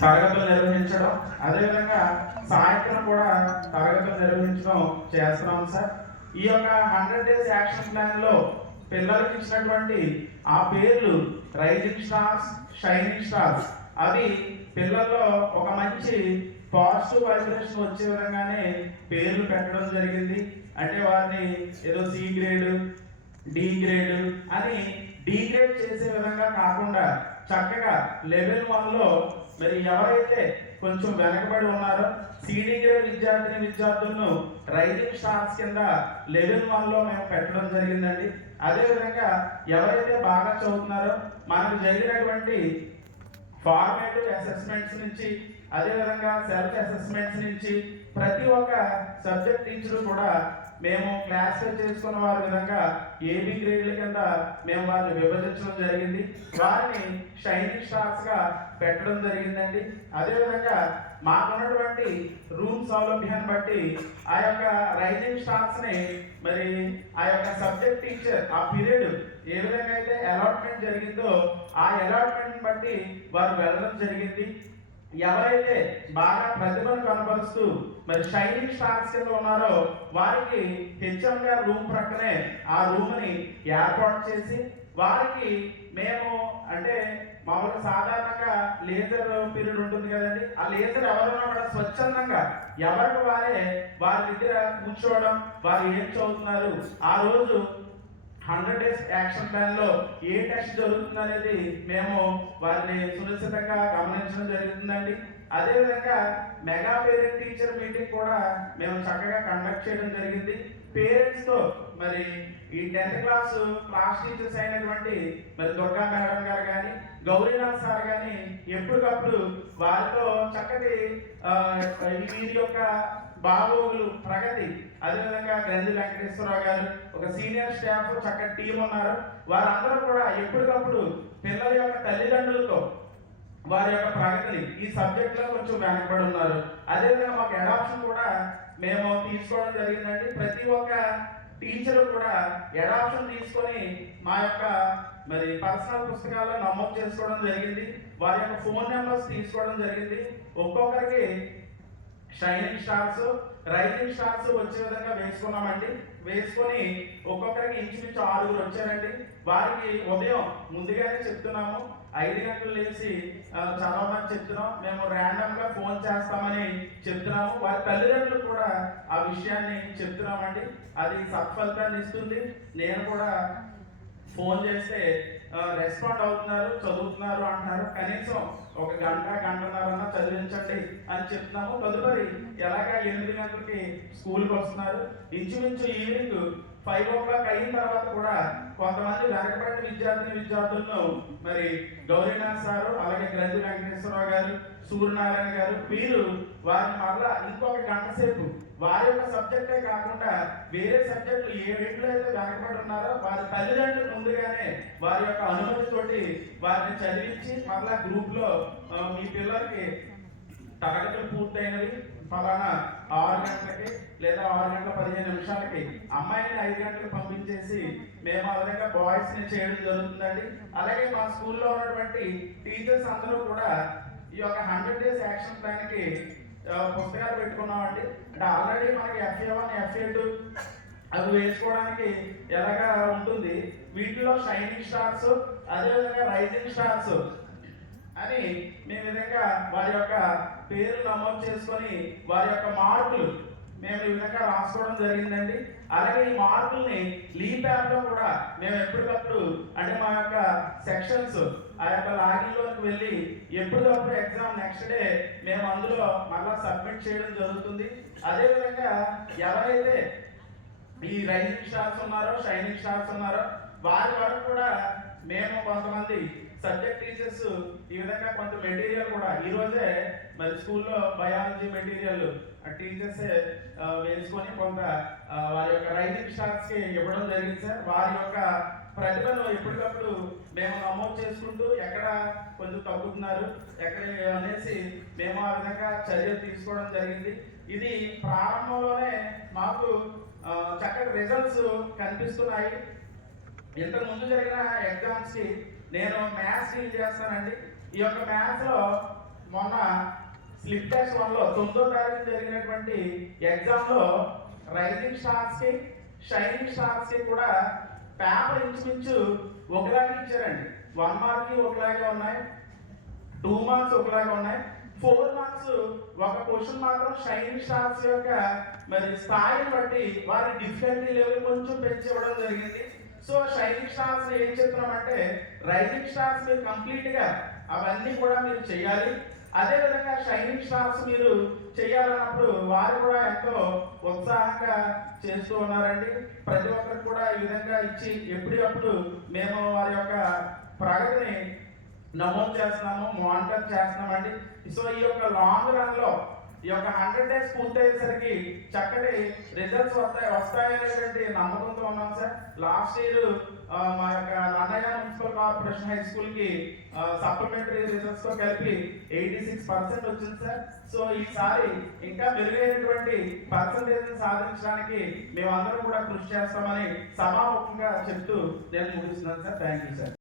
తరగతులు నిర్వహించడం, అదేవిధంగా సాయంత్రం కూడా తరగతులు నిర్వహించడం చేస్తున్నాం సార్. ఈ యొక్క 100 డేస్ యాక్షన్ ప్లాన్ లో పిల్లలకి ఇచ్చినటువంటి ఆ పేర్లు రైజింగ్ స్టార్స్, షైనింగ్ స్టార్స్, అవి పిల్లల్లో ఒక మంచి పాజిటివ్ వైబ్రేషన్ వచ్చే విధంగానే పేర్లు పెట్టడం జరిగింది. అంటే వారిని ఏదో సి గ్రేడ్, డి గ్రేడ్ అని డిగ్రేడ్ చేసే విధంగా కాకుండా చక్కగా లెవెల్ 1లో మరి ఎవరైతే కొంచెం వెనకబడి ఉన్నారో సిడి గ్రేడ్ విద్యార్థులను రైజింగ్ స్టార్స్ కింద లెవెల్ 1లో మేము పెట్టడం జరిగిందండి. అదేవిధంగా ఎవరైతే బాగా చదువుతున్నారో మనకు జరిగినటువంటి ఫార్మేటివ్ అసెస్మెంట్స్ నుంచి, అదేవిధంగా సెల్ఫ్ అసెస్మెంట్స్ నుంచి ప్రతి ఒక్క సబ్జెక్ట్ టీచర్ కూడా మేము క్లాస్ చేసుకున్న వారి విధంగా ఏబి గ్రేడ్ల కింద మేము వారిని విభజించడం జరిగింది. వారిని షైనింగ్ స్టార్స్ గా పెట్టడం జరిగిందండి. అదేవిధంగా మాకున్నటువంటి రూమ్ సౌలభ్యాన్ని బట్టి ఆ యొక్క రైజింగ్ స్టార్స్ ని మరి ఆ యొక్క సబ్జెక్ట్ టీచర్ ఆ పీరియడ్ ఏ విధంగా అయితే అలాట్మెంట్ జరిగిందో ఆ అలాట్మెంట్ బట్టి వారు వెళ్ళడం జరిగింది. ఎవరైతే బాగా ప్రతిభను కనపరుస్తూ మరి షైనింగ్ స్టార్స్ కింద ఉన్నారో వారికి హెచ్ఎం గారి రూమ్ ప్రక్కనే ఆ రూమ్ ని ఏర్పాటు చేసి వారికి మేము అంటే మామూలుగా సాధారణంగా లేజర్ పీరియడ్ ఉంటుంది కదండి, ఆ లేజర్ ఎవరైనా కూడా స్వచ్ఛందంగా ఎవరికి వారి దగ్గర కూర్చోవడం, వారు ఏం చదువుతున్నారు, ఆ రోజు 100 డేస్ యాక్షన్ ప్లాన్ లో ఏ టెస్ట్ జరుగుతుంది అనేది మేము వారిని సునిశ్చితంగా గమనించడం జరుగుతుందండి. అదేవిధంగా మెగా పేరెంట్ టీచర్ మీటింగ్ కూడా మేము చక్కగా కండక్ట్ చేయడం జరిగింది. పేరెంట్స్ తో మరి ఈ 10th క్లాస్ టీచర్స్ అయినటువంటి మరి దుర్గా మేడం గారు కానీ, గౌరీనాథ్ సార్ కానీ ఎప్పటికప్పుడు వారితో చక్కటి వీరి యొక్క బాగోగులు, ప్రగతి, అదేవిధంగా గ్రంథి వెంకటేశ్వరరావు గారు ఒక సీనియర్ స్టాఫ్ చక్కటి టీం ఉన్నారు. వారందరూ కూడా ఎప్పటికప్పుడు పిల్లల యొక్క తల్లిదండ్రులతో వారి యొక్క ప్రగతిని ఈ సబ్జెక్ట్ లో కొంచెం వెనకబడి ఉన్నారు. అదేవిధంగా మాకు అడాప్షన్ కూడా మేము తీసుకోవడం జరిగిందండి. ప్రతి ఒక్క టీచర్ కూడా అడాప్షన్ తీసుకొని మా యొక్క మరి పర్సనల్ పుస్తకాల్లో నమోదు చేసుకోవడం జరిగింది. వారి యొక్క ఫోన్ నెంబర్స్ తీసుకోవడం జరిగింది. ఒక్కొక్కరికి షైనింగ్ స్టార్స్, రైజింగ్ స్టార్స్ వచ్చే విధంగా వేసుకున్నామండి. వేసుకొని ఒక్కొక్కరికి ఇంచుమించు 6 వచ్చారండి. వారికి ఉదయం ముందుగానే చెప్తున్నాము, 5 గంటలు లేచి చదవమని చెప్తున్నాం. మేము ర్యాండమ్ గా ఫోన్ చేస్తామని చెప్తున్నాము. వారి తల్లిదండ్రులు కూడా ఆ విషయాన్ని చెప్తున్నామండి. అది సత్ఫలితాన్ని ఇస్తుంది. నేను కూడా ఫోన్ చేస్తే రెస్పాండ్ అవుతున్నారు, చదువుతున్నారు అంటున్నారు. కనీసం 1 గంట, గంటన్నర చదివించండి అని చెప్తున్నాము. తదుపరి ఎలాగా 8 గంటలకి స్కూల్కి వస్తున్నారు. ఇంచుమించు ఈవినింగ్ 5 o'clock అయిన తర్వాత కూడా కొంతమంది వెనకబడిన విద్యార్థులను మరి గౌరీనాథ్ సారు, అలాగే గ్రంథి వెంకటేశ్వరరావు గారు, సూర్యనారాయణ గారు, వీరు వారిని మరలా ఇంకొక గంట సేపు వారి యొక్క సబ్జెక్టే కాకుండా వేరే సబ్జెక్టులు ఏ వీటిలో అయితే వెనకబడి ఉన్నారో వారి తల్లిదండ్రులు ముందుగానే వారి యొక్క అనుమతితోటి వారిని చదివించి మరలా గ్రూప్ లో మీ పిల్లలకి తరగతులు పూర్తయినవి ఫలానా 6 గంటలకి లేదా 6:15 అమ్మాయిని 5 గంటలకు పంపించేసి మేము ఆ విధంగా బాయ్స్ ని చేయడం జరుగుతుందండి. అలాగే మా స్కూల్లో ఉన్నటువంటి టీచర్స్ అందరూ కూడా ఈ యొక్క 100 డేస్ యాక్షన్ ప్లాన్ కి పుస్తకాలు పెట్టుకున్నామండి. అంటే ఆల్రెడీ మనకి FA1, FA2 అవి వేసుకోవడానికి ఎలాగా ఉంటుంది. వీటిలో షైనింగ్ స్టార్స్, అదేవిధంగా రైజింగ్ స్టార్స్ అని మేము విధంగా వారి యొక్క పేరు నమోదు చేసుకొని వారి యొక్క మార్కులు మేము ఈ విధంగా రాసుకోవడం జరిగిందండి. అలాగే ఈ మార్కుల్ని లీప్ యాప్ లో కూడా మేము ఎప్పటికప్పుడు అంటే మా యొక్క సెక్షన్స్ ఆ యొక్క లాగిన్ లోకి వెళ్ళి ఎప్పటికప్పుడు ఎగ్జామ్ నెక్స్ట్ డే మేము అందులో మళ్ళా సబ్మిట్ చేయడం జరుగుతుంది. అదేవిధంగా ఎవరైతే ఈ రైజింగ్ స్టార్స్ ఉన్నారో, షైనింగ్ స్టార్స్ ఉన్నారో వారి వరకు కూడా మేము కొంతమంది సబ్జెక్ట్ టీచర్స్ ఈ విధంగా కొంత మెటీరియల్ కూడా ఈ రోజే మరి స్కూల్లో బయాలజీ మెటీరియల్ టీచర్స్ వేసుకొని కొంత వారి యొక్క రైజింగ్ స్టార్స్ కి ఇవ్వడం జరిగింది సార్. వారి యొక్క ప్రతిభను ఎప్పటికప్పుడు మేము నమోదు చేసుకుంటూ ఎక్కడ కొంచెం తగ్గుతున్నారు ఎక్కడ అనేసి మేము ఆ విధంగా చర్యలు తీసుకోవడం జరిగింది. ఇది ప్రారంభంలోనే మాకు చక్కటి రిజల్ట్స్ కనిపిస్తున్నాయి. ఇంతకు ముందు జరిగిన ఎగ్జామ్స్ కి నేను మ్యాథ్స్ డీల్ చేస్తానండి. ఈ యొక్క మ్యాథ్స్ లో మొన్న స్లిప్ టెస్ట్ 1 లో 9వ తారీఖు జరిగినటువంటి ఎగ్జామ్ లో రైజింగ్ స్టార్స్ కి షైనింగ్ స్టార్స్ కి కూడా పేపర్ ఇంచుమించు ఒకలాగే ఇచ్చారండి. 1 మార్క్ ఒకలాగే ఉన్నాయి, 2 మార్క్స్ ఒకలాగే ఉన్నాయి, 4 మార్క్స్ ఒక క్వశ్చన్ మాత్రం షైనింగ్ స్టార్స్ యొక్క మరి స్థాయిని బట్టి వారి డిఫికల్టీ లెవెల్ కొంచెం పెంచి ఇవ్వడం జరిగింది. సో షైనింగ్ స్టార్స్ ఏం చెప్తున్నామంటే రైజింగ్ స్టార్స్ మీరు కంప్లీట్ గా అవన్నీ కూడా మీరు చేయాలి. అదే విధంగా షైనింగ్ స్టార్స్ మీరు చేయాలన్నప్పుడు వారు కూడా ఎంతో ఉత్సాహంగా చేస్తూ ఉన్నారండి. ప్రతి ఒక్కరికి కూడా ఈ విధంగా ఇచ్చి ఎప్పటికప్పుడు మేము వారి యొక్క ప్రగతిని నమోదు చేస్తున్నాము, మానిటర్ చేస్తున్నామండి. సో ఈ యొక్క లాంగ్ రన్ లో ఈ యొక్క 100 డేస్ పూర్తయ్యేసరికి చక్కటి రిజల్ట్స్ వస్తాయనేటువంటి నమ్మకంతో ఉన్నాం సార్. లాస్ట్ ఇయర్ మా యొక్క Nannayya municipal corporation high school కి సప్లిమెంటరీ రిజల్ట్స్ తో కలిపి 86% వచ్చింది సార్. సో ఈసారి ఇంకా మెరుగైనటువంటి పర్సంటేజ్ సాధించడానికి మేమందరం కూడా కృషి చేస్తామని సభాముఖంగా చెప్తూ నేను ముగిస్తున్నాను సార్. Thank you sir.